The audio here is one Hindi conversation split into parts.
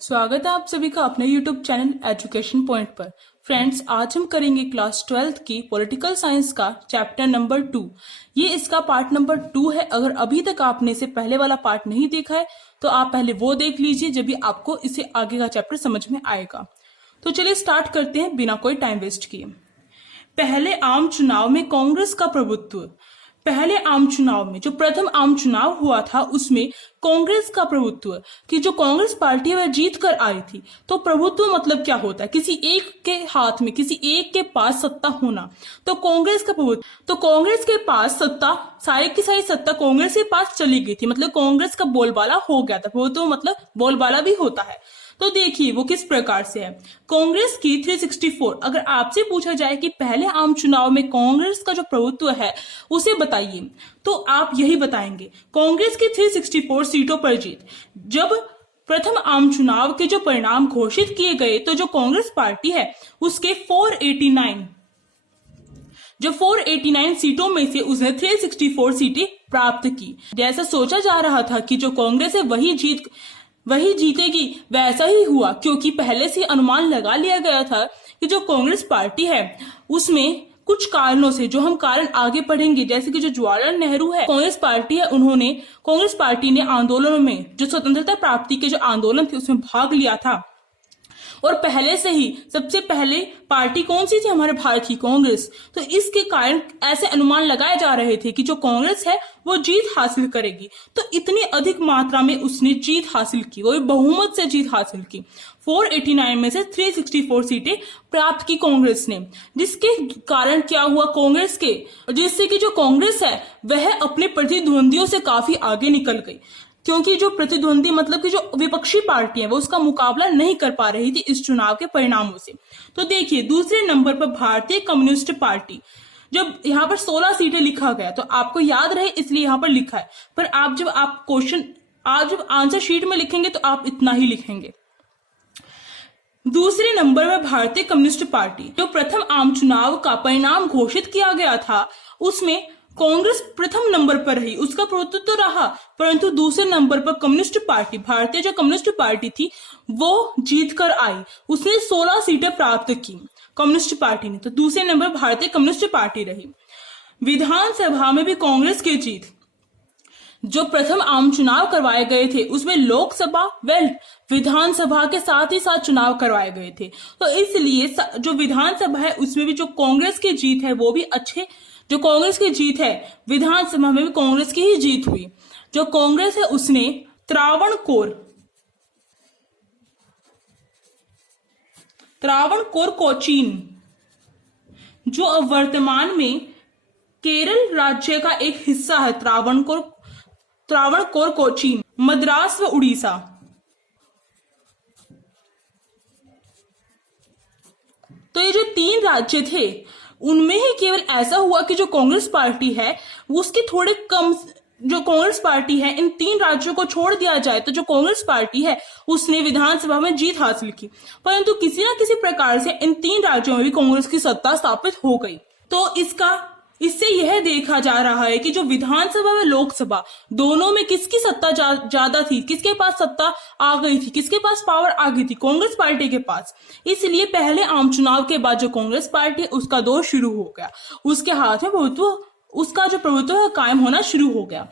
स्वागत है आप सभी का अपने YouTube चैनल एजुकेशन पॉइंट पर। फ्रेंड्स, आज हम करेंगे क्लास 12th की पॉलिटिकल साइंस का चैप्टर नंबर 2। ये इसका पार्ट नंबर 2 है। अगर अभी तक आपने इसे पहले वाला पार्ट नहीं देखा है तो आप पहले वो देख लीजिए, जब भी आपको इसे आगे का चैप्टर समझ में आएगा। तो चलिए स्टार्ट करते हैं बिना कोई टाइम वेस्ट किए। पहले आम चुनाव में कांग्रेस का प्रभुत्व। पहले आम चुनाव में जो प्रथम आम चुनाव हुआ था उसमें कांग्रेस का प्रभुत्व, कि जो कांग्रेस पार्टी है वह जीत कर आई थी। तो प्रभुत्व मतलब क्या होता है? किसी एक के हाथ में, किसी एक के पास सत्ता होना। तो कांग्रेस का प्रभुत्व, तो कांग्रेस के पास सत्ता, सारी की सारी सत्ता कांग्रेस के पास चली गई थी। मतलब कांग्रेस का बोलबाला हो गया था। प्रभुत्व मतलब बोलबाला भी होता है। तो देखिए वो किस प्रकार से है। कांग्रेस की 364, अगर आपसे पूछा जाए कि पहले आम चुनाव में कांग्रेस का जो प्रभुत्व है उसे बताइए, तो आप यही बताएंगे, कांग्रेस की 364 सीटों पर जीत। जब प्रथम आम चुनाव के जो परिणाम घोषित किए गए तो जो कांग्रेस पार्टी है उसके 489, जो 489 सीटों में से उसने 364 सीटें प्राप्त की। जैसा सोचा जा रहा था कि जो कांग्रेस है वही जीतेगी, वैसा ही हुआ, क्योंकि पहले से अनुमान लगा लिया गया था कि जो कांग्रेस पार्टी है उसमें कुछ कारणों से, जो हम कारण आगे पढ़ेंगे, जैसे कि जो जवाहरलाल नेहरू है, कांग्रेस पार्टी ने आंदोलनों में, जो स्वतंत्रता प्राप्ति के जो आंदोलन थे उसमें भाग लिया था। और पहले से ही सबसे पहले पार्टी कौन सी थी? हमारे भारत की कांग्रेस। तो इसके कारण ऐसे अनुमान लगाए जा रहे थे कि जो कांग्रेस है वो जीत हासिल करेगी। तो इतनी अधिक मात्रा में उसने जीत हासिल की, वो बहुमत से जीत हासिल की। 489 में से 364 सीटें प्राप्त की कांग्रेस ने, जिसके कारण क्या हुआ कांग्रेस के, जिससे कि जो कांग्रेस है वह अपने प्रतिद्वंदियों से काफी आगे निकल गई, क्योंकि जो प्रतिद्वंदी मतलब कि जो विपक्षी पार्टी है वो उसका मुकाबला नहीं कर पा रही थी इस चुनाव के परिणामों से। तो देखिए दूसरे नंबर पर भारतीय कम्युनिस्ट पार्टी। जब यहाँ पर 16 सीटें लिखा गया तो आपको याद रहे इसलिए यहाँ पर लिखा है, पर आप जब आंसर शीट में लिखेंगे तो आप इतना ही लिखेंगे। दूसरे नंबर पर भारतीय कम्युनिस्ट पार्टी। जो प्रथम आम चुनाव का परिणाम घोषित किया गया था उसमें कांग्रेस प्रथम नंबर पर रही, उसका प्रभुत्व तो रहा, परंतु दूसरे नंबर पर कम्युनिस्ट पार्टी, भारतीय जो कम्युनिस्ट पार्टी थी वो जीत कर आई। उसने 16 सीटें प्राप्त की कम्युनिस्ट पार्टी ने। तो दूसरे नंबर भारतीय कम्युनिस्ट पार्टी रही। विधानसभा में भी कांग्रेस की जीत। जो प्रथम आम चुनाव करवाए गए थे उसमें लोकसभा व विधानसभा के साथ ही साथ चुनाव करवाए गए थे। तो इसलिए जो विधानसभा है उसमें भी जो कांग्रेस की जीत है वो भी जो कांग्रेस की जीत है, विधानसभा में भी कांग्रेस की ही जीत हुई। जो कांग्रेस है उसने त्रावणकोर कोचीन, जो अब वर्तमान में केरल राज्य का एक हिस्सा है, त्रावणकोर कोचीन, मद्रास व उड़ीसा, तो ये जो 3 राज्य थे उनमें ही केवल ऐसा हुआ कि जो कांग्रेस पार्टी है उसके थोड़े कम, जो कांग्रेस पार्टी है इन 3 राज्यों को छोड़ दिया जाए तो जो कांग्रेस पार्टी है उसने विधानसभा में जीत हासिल की, परंतु किसी ना किसी प्रकार से इन 3 राज्यों में भी कांग्रेस की सत्ता स्थापित हो गई। तो इससे यह देखा जा रहा है कि जो विधानसभा व लोकसभा दोनों में किसकी सत्ता ज्यादा थी, किसके पास सत्ता आ गई थी, किसके पास पावर आ गई थी? कांग्रेस पार्टी के पास। इसलिए पहले आम चुनाव के बाद जो कांग्रेस पार्टी है उसका दौर शुरू हो गया, उसके हाथ में उसका जो प्रभुत्व है कायम होना शुरू हो गया।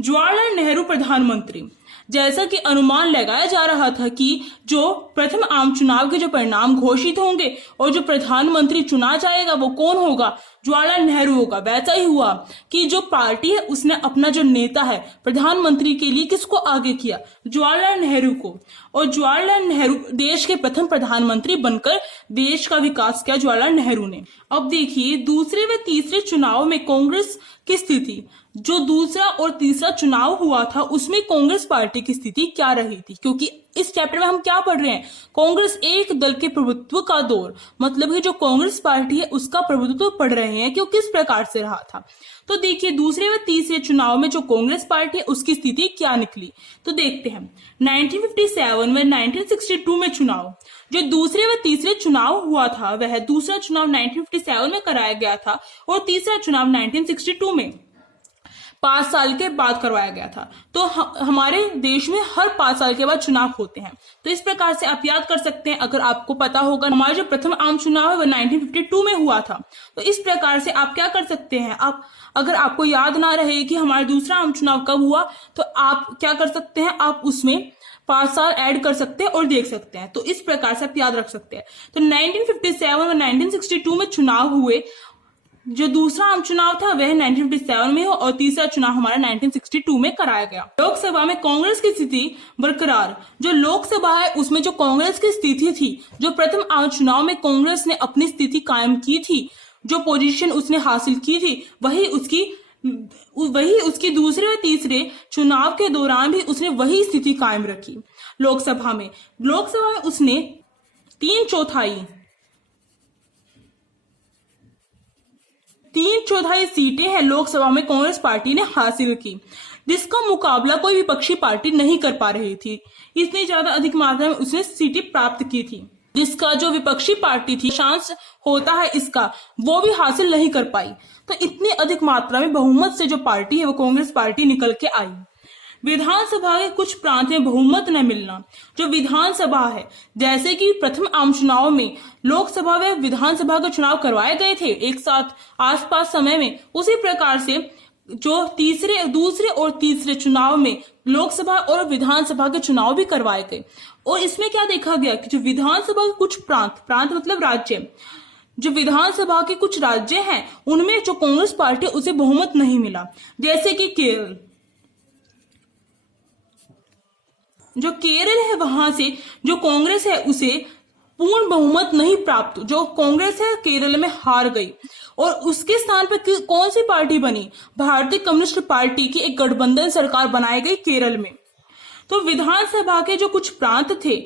जवाहरलाल नेहरू प्रधानमंत्री। जैसा कि अनुमान लगाया जा रहा था कि जो प्रथम आम चुनाव के जो परिणाम घोषित होंगे और जो प्रधानमंत्री चुना जाएगा वो कौन होगा? जवाहरलाल नेहरू होगा। वैसा ही हुआ कि जो पार्टी है उसने अपना जो नेता है प्रधानमंत्री के लिए किसको आगे किया? जवाहरलाल नेहरू को। और जवाहरलाल नेहरू देश के प्रथम प्रधानमंत्री बनकर देश का विकास किया जवाहरलाल नेहरू ने। अब देखिए दूसरे व तीसरे चुनाव में कांग्रेस की स्थिति। जो दूसरा और तीसरा चुनाव हुआ था उसमें कांग्रेस पार्टी की स्थिति क्या रही थी, क्योंकि इस चैप्टर में हम क्या पढ़ रहे हैं? कांग्रेस एक दल के प्रभुत्व का दौर, मतलब कि जो कांग्रेस पार्टी है उसका प्रभुत्व पढ़ रहे हैं कि वो किस प्रकार से रहा था। तो देखिए दूसरे व तीसरे चुनाव में जो कांग्रेस पार्टी है उसकी स्थिति क्या निकली, तो देखते हैं। 1957 व 1962 में चुनाव। जो दूसरे व तीसरे चुनाव हुआ था वह दूसरा चुनाव 1957 में कराया गया था और तीसरा चुनाव 1962 में। 5 साल के बाद करवाया गया था। तो हमारे देश में हर 5 साल के बाद चुनाव होते हैं। तो इस प्रकार से आप याद कर सकते हैं। अगर आपको पता होगा, हमारा जो प्रथम आम चुनाव है वो 1952 में हुआ था। तो इस प्रकार से आप क्या कर सकते हैं, आप अगर आपको याद ना रहे कि हमारा दूसरा आम चुनाव कब हुआ, तो आप क्या कर सकते हैं, आप उसमें 5 साल ऐड कर सकते हैं और देख सकते हैं। तो इस प्रकार से आप याद रख सकते हैं। तो 1957 और 1962 में चुनाव हुए। जो दूसरा आम चुनाव था वह 1957 में हो और तीसरा चुनाव हमारा 1962 में कराया गया। लोकसभा में कांग्रेस की स्थिति बरकरार। जो लोकसभा है उसमें जो कांग्रेस की स्थिति थी, जो प्रथम आम चुनाव में कांग्रेस ने अपनी स्थिति कायम की थी, जो पोजीशन उसने हासिल की थी, वही उसकी दूसरे और तीसरे चुनाव के दौरान भी उसने वही स्थिति कायम रखी। लोकसभा में उसने 3/4 सीटें हैं लोकसभा में कांग्रेस पार्टी ने हासिल की, जिसका मुकाबला कोई विपक्षी पार्टी नहीं कर पा रही थी। इतनी ज्यादा अधिक मात्रा में उसने सीटें प्राप्त की थी, जिसका जो विपक्षी पार्टी थी, चांस होता है इसका, वो भी हासिल नहीं कर पाई। तो इतनी अधिक मात्रा में बहुमत से जो पार्टी है वो कांग्रेस पार्टी निकल के आई। विधानसभा के कुछ प्रांत में बहुमत न मिलना। जो विधानसभा है, जैसे कि प्रथम आम चुनाव में लोकसभा व विधानसभा के चुनाव करवाए गए थे एक साथ आसपास समय में, उसी प्रकार से जो दूसरे और तीसरे चुनाव में लोकसभा और विधानसभा के चुनाव भी करवाए गए। और इसमें क्या देखा गया कि जो विधानसभा के कुछ प्रांत मतलब राज्य, जो विधानसभा के कुछ राज्य हैं उनमें जो कांग्रेस पार्टी उसे बहुमत नहीं मिला। जैसे कि केरल, जो केरल है वहां से जो कांग्रेस है उसे पूर्ण बहुमत नहीं प्राप्त। जो कांग्रेस है केरल में हार गई और उसके स्थान पर कौन सी पार्टी बनी, भारतीय कम्युनिस्ट पार्टी की एक गठबंधन सरकार बनाई गई केरल में। तो विधानसभा के जो कुछ प्रांत थे,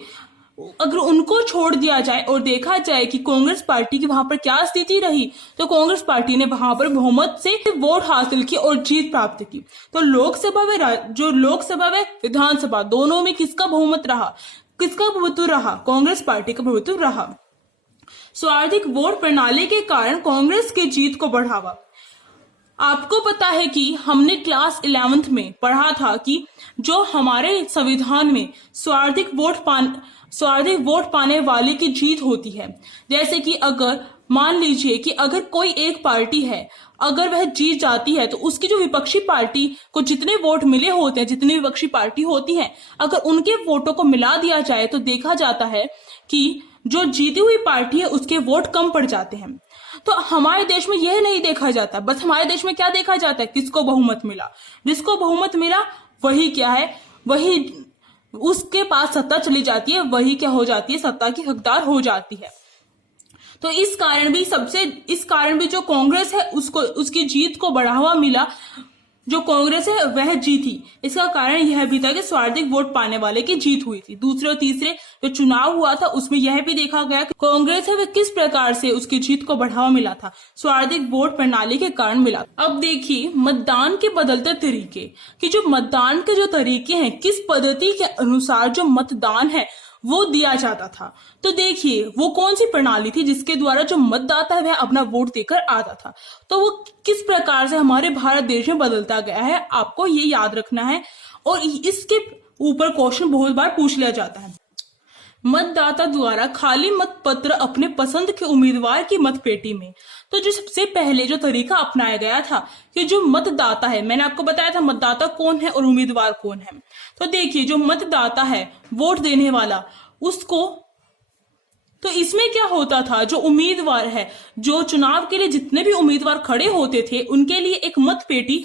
अगर उनको छोड़ दिया जाए और देखा जाए कि कांग्रेस पार्टी की वहां पर क्या स्थिति रही, तो कांग्रेस पार्टी ने वहां पर बहुमत से वोट हासिल की और जीत प्राप्त की। तो लोकसभा व विधानसभा दोनों में किसका बहुमत रहा, किसका प्रभुत्व रहा, कांग्रेस पार्टी का प्रभुत्व रहा। सर्वाधिक वोट प्रणाली के कारण कांग्रेस की जीत को बढ़ावा। आपको पता है कि हमने क्लास 11th में पढ़ा था कि जो हमारे संविधान में सर्वाधिक वोट पाने वाले की जीत होती है। जैसे कि अगर मान लीजिए कि अगर कोई एक पार्टी है, अगर वह जीत जाती है तो उसकी जो विपक्षी पार्टी को जितने वोट मिले होते हैं, जितनी विपक्षी पार्टी होती है, अगर उनके वोटों को मिला दिया जाए तो देखा जाता है कि जो जीती हुई पार्टी है उसके वोट कम पड़ जाते हैं। तो हमारे देश में यह नहीं देखा जाता, बस हमारे देश में क्या देखा जाता है, किसको बहुमत मिला, जिसको बहुमत मिला वही क्या है, वही उसके पास सत्ता चली जाती है, वही क्या हो जाती है, सत्ता की हकदार हो जाती है। तो इस कारण भी जो कांग्रेस है उसकी जीत को बढ़ावा मिला। जो कांग्रेस है वह जीती, इसका कारण यह भी था कि सर्वाधिक वोट पाने वाले की जीत हुई थी। दूसरे और तीसरे जो चुनाव हुआ था उसमें यह भी देखा गया कि कांग्रेस है वह किस प्रकार से उसकी जीत को बढ़ावा मिला था, सर्वाधिक वोट प्रणाली के कारण मिला। अब देखिए मतदान के बदलते तरीके, कि जो मतदान के जो तरीके हैं, किस पद्धति के अनुसार जो मतदान है वो दिया जाता था। तो देखिए वो कौन सी प्रणाली थी जिसके द्वारा जो मतदाता है वह अपना वोट देकर आता था। तो वो किस प्रकार से हमारे भारत देश में बदलता गया है, आपको ये याद रखना है। और इसके ऊपर क्वेश्चन बहुत बार पूछ लिया जाता है। मतदाता द्वारा खाली मत पत्र अपने पसंद के उम्मीदवार की मतपेटी में। तो जो सबसे पहले जो तरीका अपनाया गया था कि जो मतदाता है, मैंने आपको बताया था मतदाता कौन है और उम्मीदवार कौन है। तो देखिए जो मतदाता है, वोट देने वाला, उसको, तो इसमें क्या होता था, जो उम्मीदवार है, जो चुनाव के लिए जितने भी उम्मीदवार खड़े होते थे उनके लिए एक मतपेटी,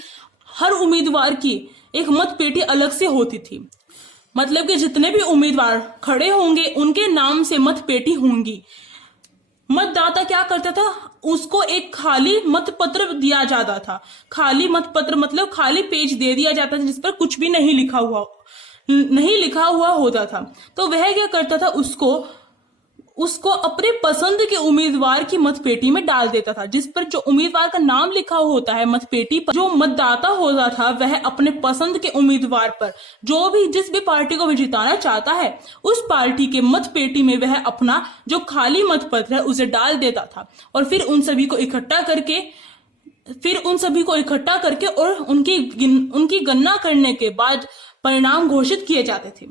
हर उम्मीदवार की एक मतपेटी अलग से होती थी। मतलब कि जितने भी उम्मीदवार खड़े होंगे उनके नाम से मतपेटी होंगी। मतदाता क्या करता था, उसको एक खाली मतपत्र दिया जाता था। खाली मतपत्र मतलब खाली पेज दे दिया जाता था जिस पर कुछ भी नहीं लिखा हुआ होता था। तो वह क्या करता था, उसको अपने पसंद के उम्मीदवार की मतपेटी में डाल देता था, जिस पर जो उम्मीदवार का नाम लिखा होता है मतपेटी पर, जो मतदाता होता था वह अपने पसंद के उम्मीदवार पर जिस भी पार्टी को भी जिताना चाहता है उस पार्टी के मतपेटी में वह अपना जो खाली मतपत्र है उसे डाल देता था और फिर उन सभी को इकट्ठा करके फिर उन सभी को इकट्ठा करके और उनकी गणना करने के बाद परिणाम घोषित किए जाते थे।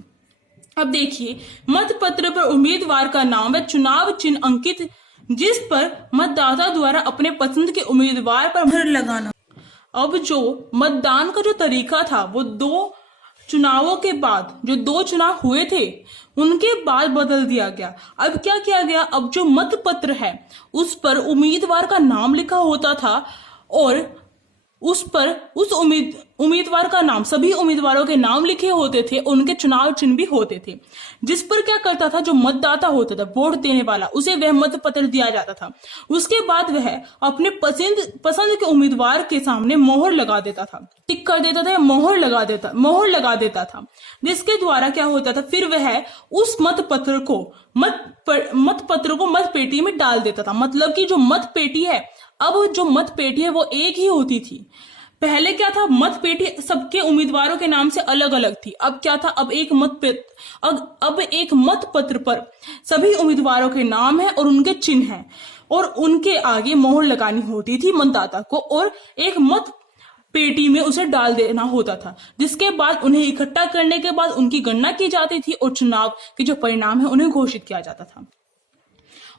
अब देखिए, मतपत्र पर उम्मीदवार का नाम व चुनाव चिन्ह अंकित, जिस पर मतदाता द्वारा अपने पसंद के उम्मीदवार पर मुहर लगाना। अब जो मतदान का जो तरीका था वो दो चुनावों के बाद, जो दो चुनाव हुए थे उनके बाद बदल दिया गया। अब क्या किया गया, अब जो मतपत्र है उस पर उम्मीदवार का नाम लिखा होता था और उस पर उस उम्मीदवार का नाम, सभी उम्मीदवारों के नाम लिखे होते थे, उनके चुनाव चिन्ह भी होते थे, जिस पर क्या करता था, जो मतदाता होता था, वोट देने वाला, उसे वह मतपत्र दिया जाता था। उसके बाद वह अपने पसंद के उम्मीदवार के सामने मोहर लगा देता था, टिक कर देता था या मोहर लगा देता था, जिसके द्वारा क्या होता था, फिर वह उस मतपत्र को मतपेटी में डाल देता था। मतलब कि जो मतपेटी है, अब जो मतपेटी है वो एक ही होती थी। पहले क्या था, मतपेटी सबके उम्मीदवारों के नाम से अलग अलग थी। अब क्या था, अब एक मतपत्र पर सभी उम्मीदवारों के नाम है और उनके चिन्ह हैं और उनके आगे मोहर लगानी होती थी मतदाता को और एक मत पेटी में उसे डाल देना होता था, जिसके बाद उन्हें इकट्ठा करने के बाद उनकी गणना की जाती थी और चुनाव के जो परिणाम है उन्हें घोषित किया जाता था।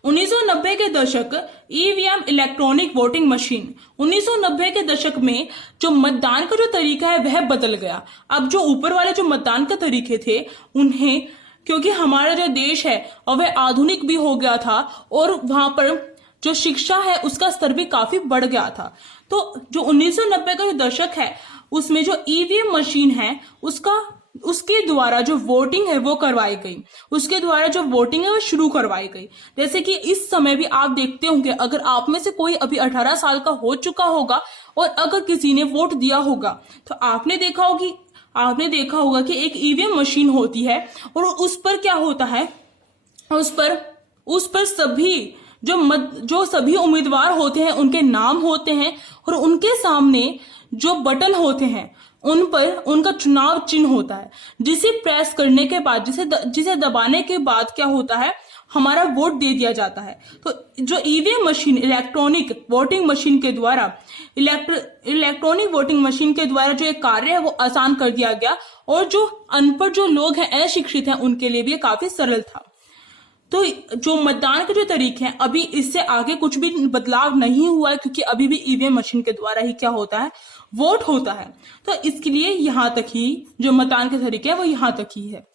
1990 के दशक, ईवीएम इलेक्ट्रॉनिक वोटिंग मशीन। 1990 के दशक में जो मतदान का जो तरीका है वह बदल गया। अब जो ऊपर वाले जो मतदान के तरीके थे उन्हें, क्योंकि हमारा जो देश है और वह आधुनिक भी हो गया था और वहां पर जो शिक्षा है उसका स्तर भी काफी बढ़ गया था, तो जो 1990 का जो दशक है उसमें जो ईवीएम मशीन है उसके द्वारा जो वोटिंग है वो करवाई गई, उसके द्वारा जो वोटिंग है वो शुरू करवाई गई। जैसे कि इस समय भी आप देखते होंगे, अगर आप में से कोई अभी 18 साल का हो चुका होगा और अगर किसी ने वोट दिया होगा तो आपने देखा होगा कि एक ईवीएम मशीन होती है और उस पर क्या होता है, उस पर सभी जो सभी उम्मीदवार होते हैं उनके नाम होते हैं और उनके सामने जो बटन होते हैं उन पर उनका चुनाव चिन्ह होता है, जिसे प्रेस करने के बाद, जिसे दबाने के बाद क्या होता है, हमारा वोट दे दिया जाता है। तो जो EVM machine, electronic voting machine के द्वारा जो एक कार्य है वो आसान कर दिया गया और जो अनपढ़ जो लोग हैं, अशिक्षित हैं, उनके लिए भी काफी सरल था। तो जो मतदान के जो तरीके हैं, अभी इससे आगे कुछ भी बदलाव नहीं हुआ है, क्योंकि अभी भी ईवीएम मशीन के द्वारा ही क्या होता है, वोट होता है। तो इसके लिए यहाँ तक ही जो मतदान के तरीके हैं वो यहाँ तक ही है।